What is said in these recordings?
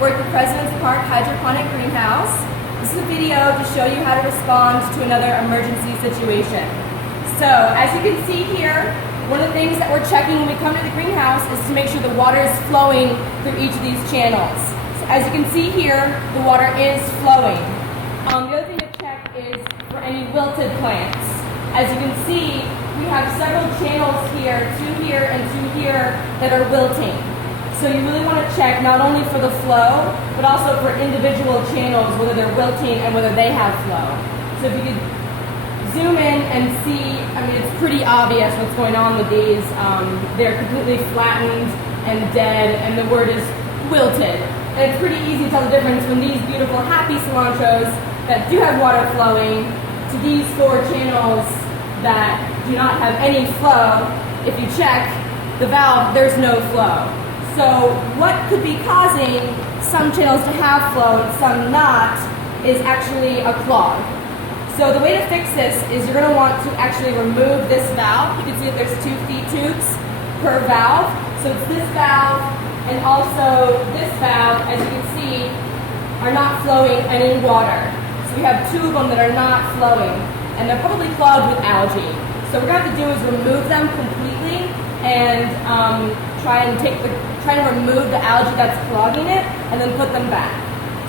We're at the President's Park Hydroponic Greenhouse. This is a video to show you how to respond to another emergency situation. So, as you can see here, one of the things that we're checking when we come to the greenhouse is to make sure the water is flowing through each of these channels. So as you can see here, the water is flowing. The other thing to check is for any wilted plants. As you can see, we have several channels here, two here and two here, that are wilting. So you really want to check not only for the flow, but also for individual channels, whether they're wilting and whether they have flow. So if you could zoom in and see, I mean, it's pretty obvious what's going on with these. They're completely flattened and dead, and the word is wilted. And it's pretty easy to tell the difference from these beautiful happy cilantros that do have water flowing to these four channels that do not have any flow. If you check the valve, there's no flow. So what could be causing some channels to have flow and some not is actually a clog. So the way to fix this is you're going to want to actually remove this valve. You can see that there's 2 feed tubes per valve. So it's this valve and also this valve, as you can see, are not flowing any water. So we have 2 of them that are not flowing, and they're probably clogged with algae. So what we're going to have to do is remove them completely and try and remove the algae that's clogging it, and then put them back.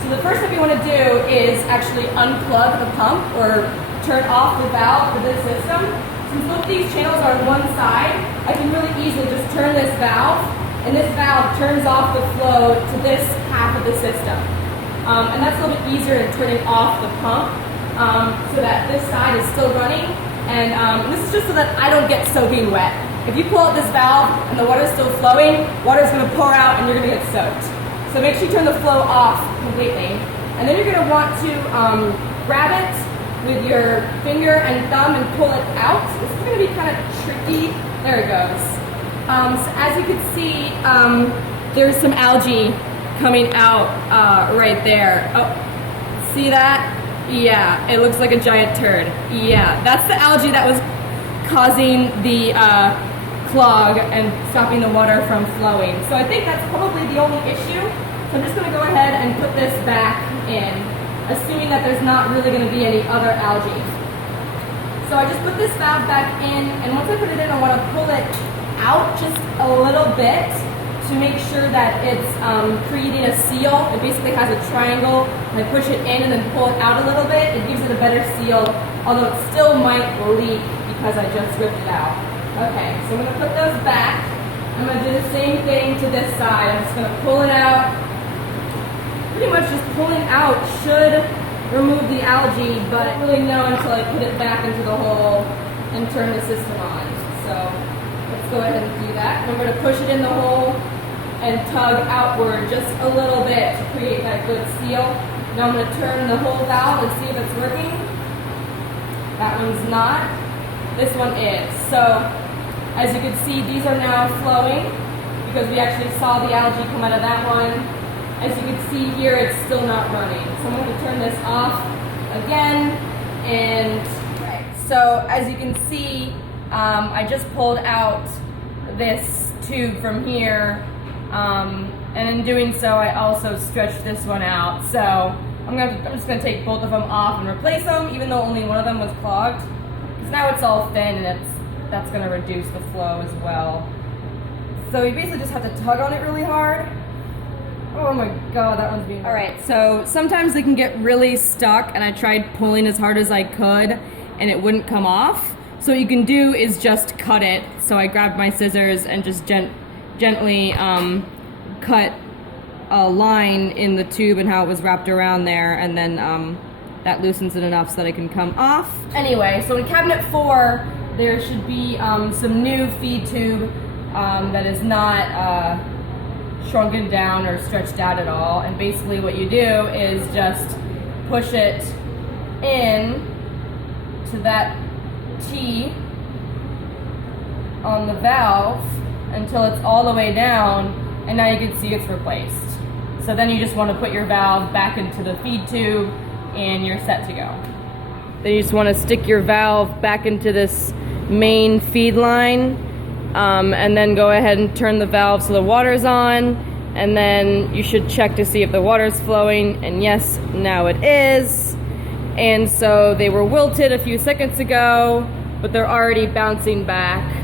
So the first thing we want to do is actually unplug the pump or turn off the valve for this system. Since both these channels are on one side, I can really easily just turn this valve, and this valve turns off the flow to this half of the system. And that's a little bit easier than turning off the pump, so that this side is still running. And this is just so that I don't get soaking wet. If you pull out this valve and the water is still flowing, water is going to pour out and you're going to get soaked. So make sure you turn the flow off completely. And then you're going to want to grab it with your finger and thumb and pull it out. This is going to be kind of tricky. There it goes. So as you can see, there's some algae coming out right there. Oh, see that? Yeah, it looks like a giant turd. Yeah, that's the algae that was causing the clog and stopping the water from flowing. So I think that's probably the only issue. So I'm just going to go ahead and put this back in, assuming that there's not really going to be any other algae. So I just put this valve back in, and once I put it in, I want to pull it out just a little bit to make sure that it's creating a seal. It basically has a triangle. I push it in and then pull it out a little bit. It gives it a better seal, although it still might leak because I just ripped it out. Okay, so I'm going to put those back. I'm going to do the same thing to this side. I'm just going to pull it out. Pretty much just pulling out should remove the algae, but I don't really know until I put it back into the hole and turn the system on. So let's go ahead and do that. I'm going to push it in the hole and tug outward just a little bit to create that good seal. Now I'm going to turn the whole valve and see if it's working. That one's not. This one is. So as you can see, these are now flowing because we actually saw the algae come out of that one. As you can see here, it's still not running. So I'm going to turn this off again. And so as you can see, I just pulled out this tube from here. And in doing so, I also stretched this one out. So I'm just going to take both of them off and replace them, even though only one of them was clogged. Because now it's all thin, and that's going to reduce the flow as well. So you basically just have to tug on it really hard. Oh my god, that one's being... Alright, so sometimes they can get really stuck, and I tried pulling as hard as I could, and it wouldn't come off. So what you can do is just cut it. So I grabbed my scissors and just gently cut a line in the tube and how it was wrapped around there, and then that loosens it enough so that it can come off. Anyway, so in cabinet 4, there should be some new feed tube that is not shrunken down or stretched out at all. And basically what you do is just push it in to that T on the valve until it's all the way down, and now you can see it's replaced. So then you just want to put your valve back into the feed tube and you're set to go. Then you just want to stick your valve back into this main feed line, and then go ahead and turn the valve so the water's on, and then you should check to see if the water's flowing, and yes, now it is. And so they were wilted a few seconds ago, but they're already bouncing back.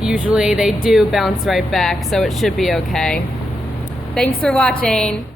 Usually they do bounce right back, so it should be okay. Thanks for watching.